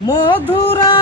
মধুরাতে